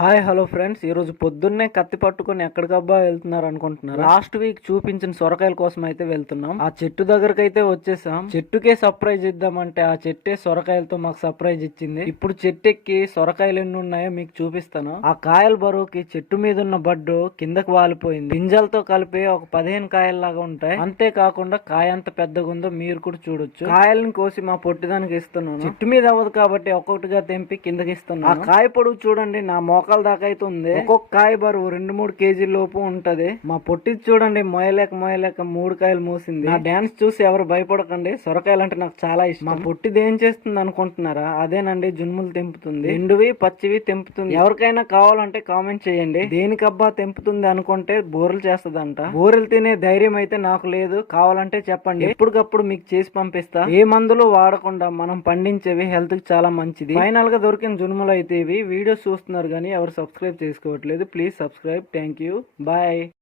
Hi hello friends. ఈరోజు పొద్దున్నే కత్తి పట్టుకొని ఎక్కడికబ్బా వెళ్తున్నారు అనుకుంటున్నారు? లాస్ట్ వీక్ చూపించిన సొరకాయల కోసం అయితే వెళ్తున్నాం. ఆ చెట్టు దగ్గరకు అయితే వచ్చేసాం. చెట్టుకే సర్ప్రైజ్ ఇద్దామంటే ఆ చెట్టే సొరకాయలతో మాకు సర్ప్రైజ్ ఇచ్చింది. ఇప్పుడు చెట్టు ఎక్కి సొరకాయలు ఎన్ని ఉన్నాయో మీకు చూపిస్తాను. ఆ కాయల బరువుకి చెట్టు మీద ఉన్న బడ్డు కిందకు వాలిపోయింది. గింజలతో కలిపి ఒక పదిహేను కాయల్లాగా ఉంటాయి. అంతేకాకుండా కాయ అంత పెద్దగా ఉందో మీరు కూడా చూడొచ్చు. కాయలను కోసి మా పొట్టిదానికి ఇస్తున్నాను. చెట్టు మీద అవ్వదు కాబట్టి ఒక్కొక్కటిగా తెంపి కిందకి ఇస్తున్నాను. ఆ కాయ పొడుగు చూడండి నా మోకాల దాకా అయితే ఉంది. ఒక్కొక్క కాయ బరువు రెండు మూడు కేజీల లోపు ఉంటది. మా పొట్టి చూడండి మోయలేక మోయలేక మూడు కాయలు మూసింది. నా డాన్స్ చూసి ఎవరు భయపడకండి. సొరకాయలు అంటే నాకు చాలా ఇష్టం. మా పొట్టిది ఏం చేస్తుంది అనుకుంటున్నారా? అదేనండి జున్ములు తెంపుతుంది. ఎండువి పచ్చివి తెంపుతుంది. ఎవరికైనా కావాలంటే కామెంట్ చేయండి. దేనికబ్బా తెంపుతుంది అనుకుంటే బోరెలు చేస్తదంట. బోరెలు తినే ధైర్యం అయితే నాకు లేదు. కావాలంటే చెప్పండి. ఎప్పటికప్పుడు మీకు చేసి పంపిస్తా. ఏ మందులు వాడకుండా మనం పండించేవి హెల్త్కి చాలా మంచిది. ఫైనల్గా దొరికిన జున్ములు అయితే ఇవి. వీడియోస్ చూస్తున్నారు కానీ ఎవరు సబ్స్క్రైబ్ చేసుకోవట్లేదు please subscribe. Thank you bye.